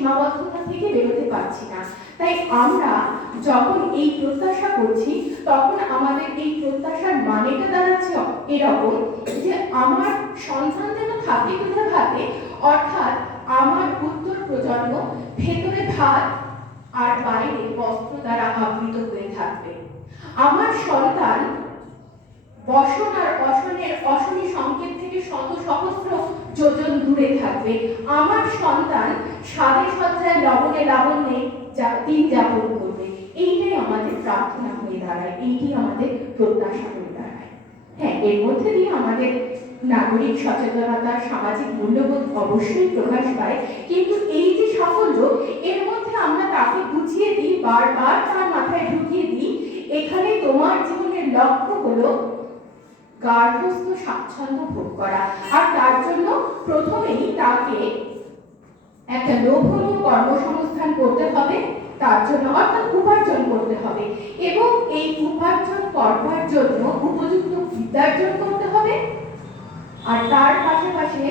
সীমাবদ্ধতা থেকে বেরোতে পারছি না। তাই আমরা যখন এই প্রত্যাশা করছি তখন আমাদের এই প্রত্যাশার মানেটা দাঁড়াচ্ছে এরকম যে আমার সন্তান যেন থাকে তুলে ভাতে, অর্থাৎ আমার উত্তর প্রজন্ম ভেতরে ভাত আর বাইরে বস্ত্র দ্বারা আবৃত হয়ে থাকবে। আমার সন্তান বসন আর অসনের অশনি সংকেত থেকে শত সহস্র যোজন দূরে থাকবে। আমার সন্তান সাদে সজ্জায় লবণে লাবণ্যে দিন যাপন করবে। এইটাই আমাদের প্রার্থনা হয়ে দাঁড়ায়, এইটি আমাদের প্রত্যাশা হয়ে দাঁড়ায়। হ্যাঁ, এর মধ্যে দিয়ে আমাদের নাগরিক সচেতনতা, সামাজিক মূল্যবোধ অবশ্যই প্রকাশ পায়, কিন্তু এই যে সাফল্য, এর মধ্যে আমরা তাকে বুঝিয়ে দিই, বারবার তার মাথায় ঢুকিয়ে দিই, এখানে তোমার জীবনের লক্ষ্য হলো গার্হস্থ্য স্বাচ্ছন্দ্য ভোগ করা। আর তার জন্য প্রথমেই তাকে একটা লোভনীয় কর্মসংস্থান করতে হবে, তার জন্য অর্থাৎ উপার্জন করতে হবে, এবং এই উপার্জন করবার জন্য উপযুক্ত বিদ্যার্জন করতে হবে। আর তার পাশাপাশি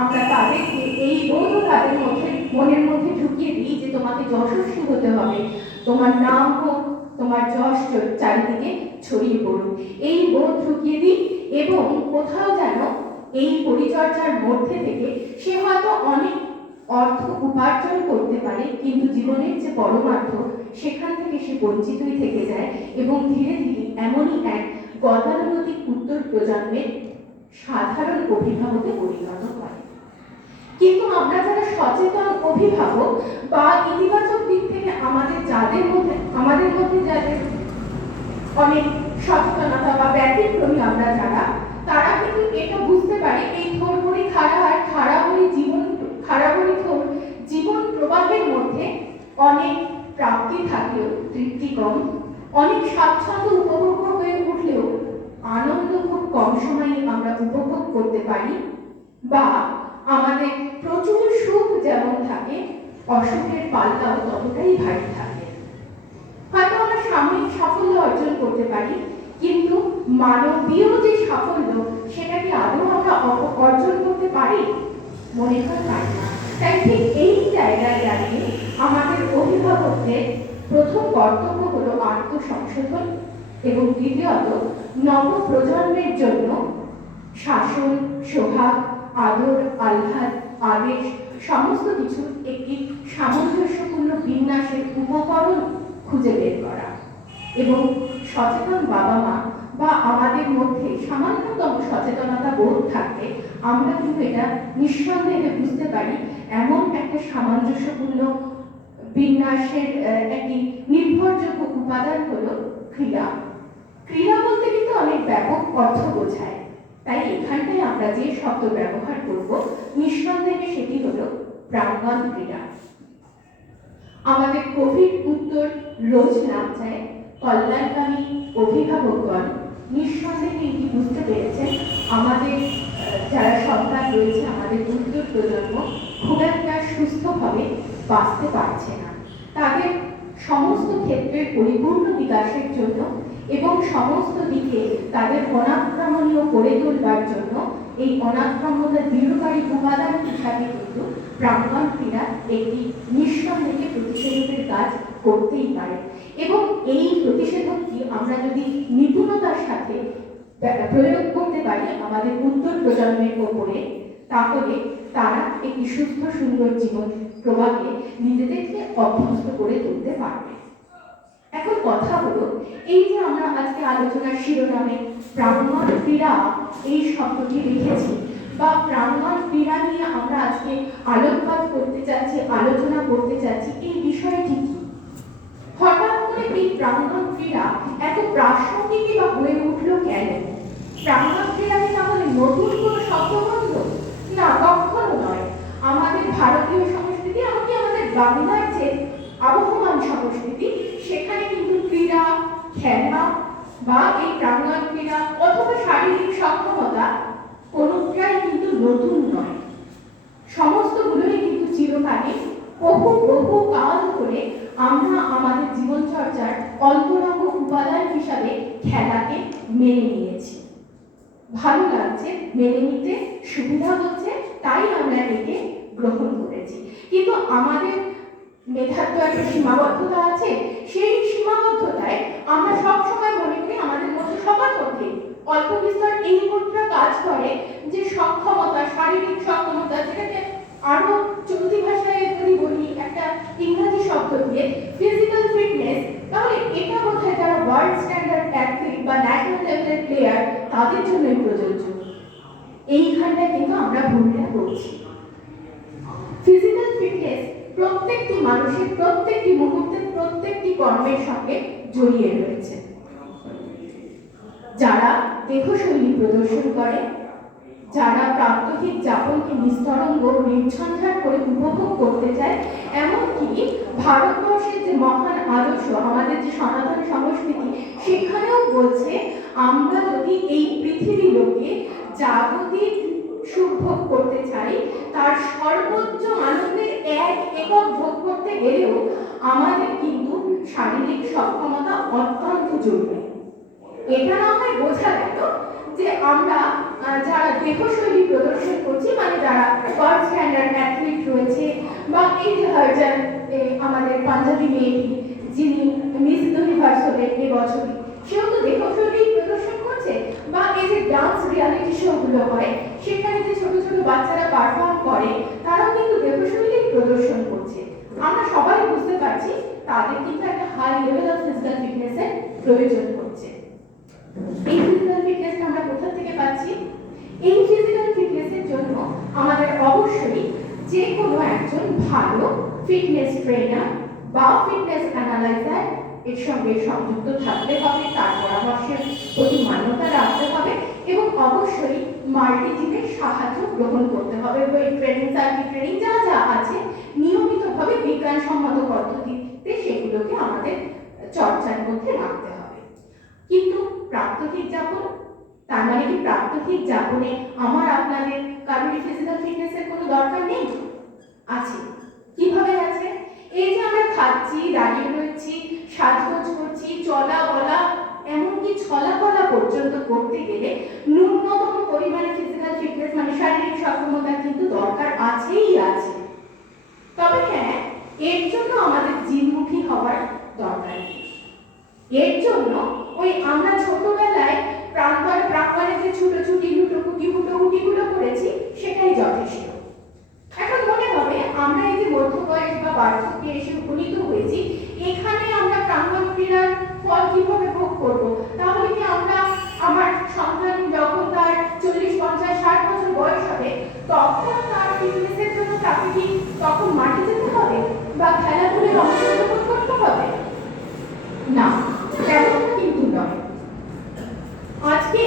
আমরা তাদেরকে এই বোধও তাদের মনের মধ্যে ঢুকিয়ে দিই যে তোমাকে যশস্বী হতে হবে, তোমার নাম হোক, তোমার যশ চারিদিকে ছড়িয়ে পড়ুক, এই বোধ ঢুকিয়ে দিই। এবং কোথাও যেন এই পরিচর্যার মধ্যে থেকে সে হয়তো অনেক অর্থ উপার্জন করতে পারে, কিন্তু জীবনের যে পরমার্থ সেখান থেকে সে বঞ্চিতই থেকে যায়, এবং ধীরে ধীরে এমনই এক গতানুগতিক উত্তর প্রজন্মের সাধারণ অভিভাবকে পরিণত হয়। কিন্তু আমরা যারা সচেতন অভিভাবক বা ইতিবাচক দিক থেকে আমাদের মধ্যে যাদের অনেক সচেতনতা বা ব্যতিক্রমী আমরা যারা, তারা কিন্তু এটা বুঝতে পারি এই থোড় খাড়া আর খাড়াবড়ি থোড় জীবন প্রবাহের মধ্যে অনেক প্রাপ্তি থাকলেও তৃপ্তি কম, অনেক স্বাচ্ছন্দ্য উপভোগ্য হয়ে উঠলেও আনন্দ খুব কম সময়ে আমরা উপভোগ করতে পারি, বা আমাদের প্রচুর সুখ যেমন থাকে অসুখের পাল্লাও ততটাই ভারী থাকে। হয়তো আমরা সাময়িক সাফল্য অর্জন করতে পারি, কিন্তু মানবীয় যে সাফল্য সেটা কি আদৌ আমরা অর্জন করতে পারি? মনে হয় পারি না। তাই ঠিক এই জায়গায় দাঁড়িয়ে আমাদের অভিভাবকদের প্রথম কর্তব্য হলো আত্মসংশোধন, এবং দ্বিতীয়ত নব প্রজন্মের জন্য শাসন, সোহাগ, আদর, আহ্লাদ, আদেশ সমস্ত কিছু একটি সামঞ্জস্যপূর্ণ বিন্যাসের উপকরণ খুঁজে বের করা। এবং সচেতন বাবা মা বা আমাদের মধ্যে সামান্যতম সচেতনতা বোধ থাকলে আমরা কিন্তু এটা নিঃসন্দেহে বুঝতে পারি এমন একটা সামঞ্জস্যপূর্ণ বিন্যাসের একটি নির্ভরযোগ্য উপাদান হলো ক্রীড়া। ক্রীড়া বলতে কিন্তু অনেক ব্যাপক অর্থ বোঝায়, তাই এখানটায় আমরা যে শব্দ ব্যবহার করব নিঃসন্দেহে সেটি হলো প্রাঙ্গণ ক্রীড়া। আমাদের কোভিড উত্তর রোজ নাম চায় কল্যাণকামী অভিভাবকগণ নিঃসন্দেহে এটি বুঝতে পেরেছেন আমাদের যারা সন্তান রয়েছে, আমাদের উত্তর প্রজন্ম খুব একটা সুস্থভাবে বাঁচতে পারছে না। তাদের সমস্ত ক্ষেত্রের পরিপূর্ণ বিকাশের জন্য এবং সমস্ত দিকে তাদের অনাক্রমণীয় করে তোলবার জন্য এই অনাক্রমণতা দৃঢ়কারী উপাদান হিসাবে কিন্তু প্রাঙ্গণ ক্রীড়া একটি নিঃসন্দেহে প্রতিষেধকের কাজ করতেই পারে। এবং এই প্রতিষেধকটি আমরা যদি নিপুণতার সাথে প্রয়োগ করতে পারি আমাদের উত্তর প্রজন্মের ওপরে, তাহলে তারা একটি সুস্থ সুন্দর জীবন প্রবাহে নিজেদেরকে অভ্যস্ত করে তুলতে পারবে। এখন কথা হলো, এই যে আমরা আজকে আলোচনার শিরোনামে প্রাঙ্গণ ক্রীড়া এই শব্দটি লিখেছি, বা প্রাঙ্গণ ক্রীড়া নিয়ে আমরা আজকে আলোকপাত করতে চাচ্ছি, আলোচনা করতে চাচ্ছি, এই বিষয়টি কি? হঠাৎ করে এই প্রাঙ্গণ ক্রীড়া এত প্রাসঙ্গিক বা হয়ে উঠলো কেন? প্রাঙ্গণ ক্রীড়া কি তাহলে নতুন কোনো শব্দবন্ধ? না, কখনো নয়। আমাদের ভারতীয় সংস্কৃতি, এমনকি আমাদের বাংলার যে আবহমান সংস্কৃতি, সেখানে কিন্তু ক্রীড়া, খেলা বা এই প্রাঙ্গণ ক্রীড়া অথবা শারীরিক সক্ষমতা কোনোটাই কিন্তু নতুন নয়। সমস্তগুলোই কিন্তু চিরকালীন, বহু কাল ধরে আমরা আমাদের জীবনচর্চার অন্তরঙ্গ উপাদান হিসাবে খেলাকে মেনে নিয়েছি। ভালো লাগছে, মেনে নিতে সুবিধা হচ্ছে, তাই আমরা একে গ্রহণ করেছি। কিন্তু আমাদের মেধার তো একটা সীমাবদ্ধতা আছে, সেই সীমাবদ্ধতায় আমরা সবসময় মনে করি আমাদের মধ্যে সবার মধ্যে অল্প বিস্তর এই মুদ্রা কাজ করে, যে সক্ষমতা, শারীরিক সক্ষমতা, যেটাকে আরো চলতি ভাষায় যদি বলি একটা ইংরেজি শব্দ দিয়ে ফিজিক্যাল ফিটনেস, তাহলে এটা বোধহয় যারা ওয়ার্ল্ড স্ট্যান্ডার্ড অ্যাথলিট বা ন্যাশনাল লেভেলের প্লেয়ার তাদের জন্যই প্রযোজ্য। এইখানটায় কিন্তু আমরা ভুলটা করছি। ফিজিক্যাল ফিটনেস প্রত্যেকটি মানুষের প্রত্যেকটি মুহূর্তে প্রত্যেকটি কর্মের সঙ্গে জড়িয়ে রয়েছে। যারা দেহশৈলী প্রদর্শন করে, যারা প্রাত্যহিক যাপনকে নিস্তরঙ্গ নির্ঝঞ্ঝাট করে উপভোগ করতে চায়, এমনকি ভারতবর্ষের যে মহান আদর্শ, আমাদের যে সনাতন সংস্কৃতি, সেখানেও বলছে আমরা যদি এই পৃথিবী লোকে জাগতিক সুখ ভোগ করতে চাই, তার সর্বোচ্চ আনন্দের একক ভোগ করতে গেলেও আমাদের কিন্তু শারীরিক সক্ষমতা অত্যন্ত জরুরি। এটা না হয় বোঝা গেল যে আমরা যারা দেহশৈলী প্রদর্শন করছি, মানে যারা ওয়ার্ল্ড স্ট্যান্ডার্ড অ্যাথলিট রয়েছে, বা এই যে হরজান আমাদের পাঞ্জাবি মেয়েটি যিনি মিস ইউনিভার্স হলেন এবছরই, সেও তো দেহশৈলী প্রদর্শন করছে। বা এই যে ডান্স রিয়ালিটি শো গুলো হয়, সেখানে যে ছোট ছোট বাচ্চারা পারফর্ম করে, তারাও কিন্তু দেহশৈলী প্রদর্শন করছে। আমরা সবাই বুঝতে পারছি তাদের কিন্তু একটা হাই লেভেল অফ ফিজিক্যাল ফিটনেসের প্রয়োজন হচ্ছে। এই ফিজিক্যাল ফিটনেসটা আমরা কোথা থেকে পাচ্ছি? এই ফিজিক্যাল ফিটনেসের জন্য আমাদের অবশ্যই যে কোনো একজন ভালো ফিটনেস ট্রেনার বা ফিটনেস অ্যানালাইজার এর সঙ্গে সংযুক্ত থাকতে হবে, তার পরামর্শের প্রতি মান্যতা রাখতে হবে, এবং অবশ্যই মাল্টিজিমের সাহায্য গ্রহণ করতে হবে। ওই ট্রেনিং, সার্কিট ট্রেনিং যা যা আছে নিয়মিতভাবে বিজ্ঞানসম্মত পদ্ধতিতে সেগুলোকে আমাদের চর্চার মধ্যে রাখতে হবে। কিন্তু প্রাত্যহিক যাপন, তার মানে কি প্রাত্যহিক যাপনে আমার আপনাদের কারোরই ফিজিক্যাল ফিটনেসের কোনো দরকার নেই? আছে। কিভাবে আছে? এই যে আমরা খাচ্ছি, দাঁড়িয়ে রয়েছি, সাজগোজ করছি, চলা বলা, এমনকি ছলাকলা পর্যন্ত করতে গেলে ন্যূনতম পরিমাণে ফিজিক্যাল ফিটনেস মানে শারীরিক সক্ষমতা কিন্তু দরকার আছেই আছে। তবে হ্যাঁ, এর জন্য আমাদের জিনমুখী হওয়ার দরকার নেই। এর জন্য ওই আমরা ছোটবেলায় প্রাক্কালে যে ছুটোছুটি, হুটোহুটিগুলো করেছি সেটাই যথেষ্ট। এখন মনে হবে আমরা এই যে মধ্য বয়স বা বার্ধক্যে এসে উপনীত হয়েছি, এখানে আমরা প্রাঙ্গণ ক্রীড়ার ফল কিভাবে ভোগ করব? তাহলে কি আমরা আমার সন্তান যখন তার 40, 50, 60 বছর বয়স হবে, তখন তার ফিটনেসের জন্য তাকে কি তখন মাঠে যেতে হবে বা খেলাধুলায় অংশগ্রহণ করতে হবে? না, তেমনটা কিন্তু নয়। আজকে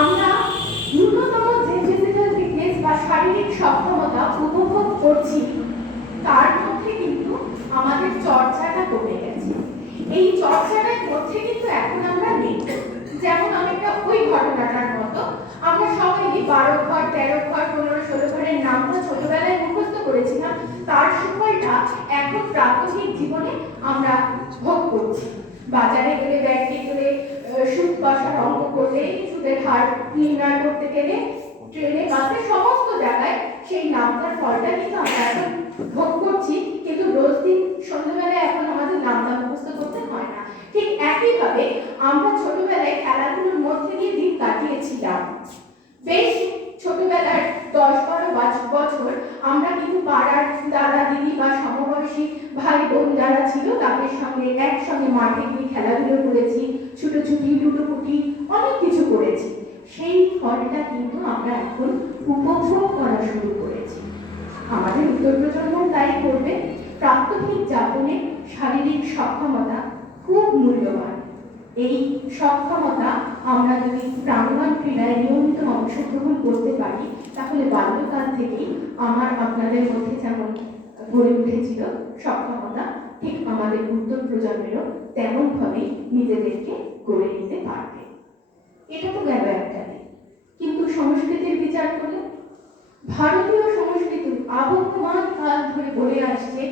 আমরা ন্যূনতম যে ফিজিক্যাল ফিটনেস বা শারীরিক সক্ষমতা উপভোগ করছি, তার মধ্যে কিন্তু আমাদের চর্চাটা কমে গেছে। এই চর্চাটার মধ্যে কিন্তু এখন আমরা নেই। যেমন অনেকটা ওই ঘটনাটার মতো, আমরা সবাই 12 ঘর, 13 ঘর, 15, 16 ঘরের নামটা ছোটবেলায় মুখস্থ করেছিলাম, তার সুফলটা এখন প্রাত্যহিক জীবনে আমরা ভোগ করছি। বাজারে গেলে, ব্যাংকে গেলে, সুদ বসার অঙ্ক করলে, সুদের হার নির্ণয় করতে গেলে, ট্রেনে, বাসে, সমস্ত জায়গায় সেই নামটার ফলটা কিন্তু আমরা এখন ভোগ করছি। কিন্তু রোজ দিন সন্ধ্যাবেলায় এখন আমাদের নামটা মুখস্থ করতে হয় না। ঠিক একইভাবে আমরা ছোটবেলায় খেলাধুলোর মধ্যে দিয়ে দিন কাটিয়েছিলাম। বেশ ছোটবেলার 10-12 বছর আমরা কিন্তু পাড়ার দাদা দিদি বা সমবয়সী ভাই বোন যারা ছিল তাদের সঙ্গে একসঙ্গে মাঠে গিয়ে খেলাধুলো করেছি, ছুটোছুটি, লুটোপুটি, অনেক কিছু করেছি। সেই ফলটা কিন্তু আমরা এখন উপভোগ করা শুরু করেছি। আমাদের উত্তর প্রজন্ম তাই করবে। প্রাত্যহিক যাপনে শারীরিক সক্ষমতা খুব মূল্যবান। এই সক্ষমতা আমরা যদি প্রাঙ্গণ ক্রীড়ায় নিয়মিত অংশগ্রহণ করতে পারি, তাহলে বাল্যকাল থেকেই আমার আপনাদের মধ্যে যেমন গড়ে উঠেছিল সক্ষমতা, ঠিক আমাদের উত্তর প্রজন্মেরও তেমন ভাবেই নিজেদেরকে গড়ে নিতে পারবে। এটা তো গেল একটা দিক। কিন্তু সংস্কৃতির বিচার করলে ভারতীয় সংস্কৃতি আবহমান কাল ধরে বলে আসছে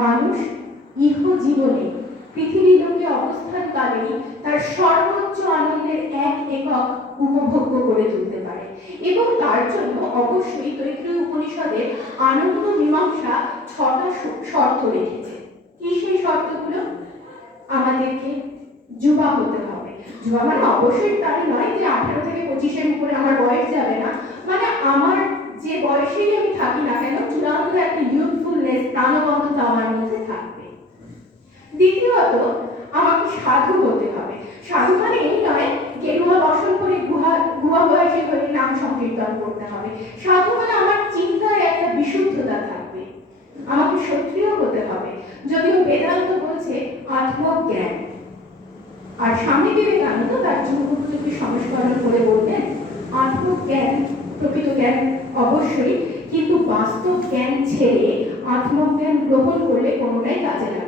মানুষ ইহজীবনে পৃথিবীলোকে অবস্থানকালেই তার সর্বোচ্চ আনন্দের এক একক উপভোগ্য করে তুলতে পারে। এবং তার জন্য অবশ্যই তৈত্রীয় উপনিষদের আনন্দ মীমাংসা 6টা শর্ত রেখেছে। কি সেই শর্তগুলো? আমাদেরকে যুবা হতে হবে। যুবা মানে অবশ্যই তাই নয় যে 18 থেকে 25-এর উপরে আমার বয়স যাবে না, মানে আমার যে বয়সেই আমি থাকি না কেন চূড়ান্ত একটা ইউথফুলনেস, প্রাণবন্ততা আমার মধ্যে থাকবে। দ্বিতীয়ত, আমাকে সাধু হতে হবে। সাধু মানে এই নয় গেরুয়া বসন করে গুহা বয়সে হয়ে নাম সংকীর্তন করতে হবে। সাধু মানে আমার চিন্তায় একটা বিশুদ্ধতা থাকবে। আমাকে সক্রিয় হতে হবে, যদিও বেদান্ত বলছে আত্মজ্ঞান। আর স্বামী বিবেকানন্দ তার যুগোপযোগী সংস্করণ করে বললেন আত্মজ্ঞান প্রকৃত জ্ঞান অবশ্যই, কিন্তু বাস্তব জ্ঞান ছেড়ে আত্মজ্ঞান গ্রহণ করলে কোনোটাই কাজে লাগে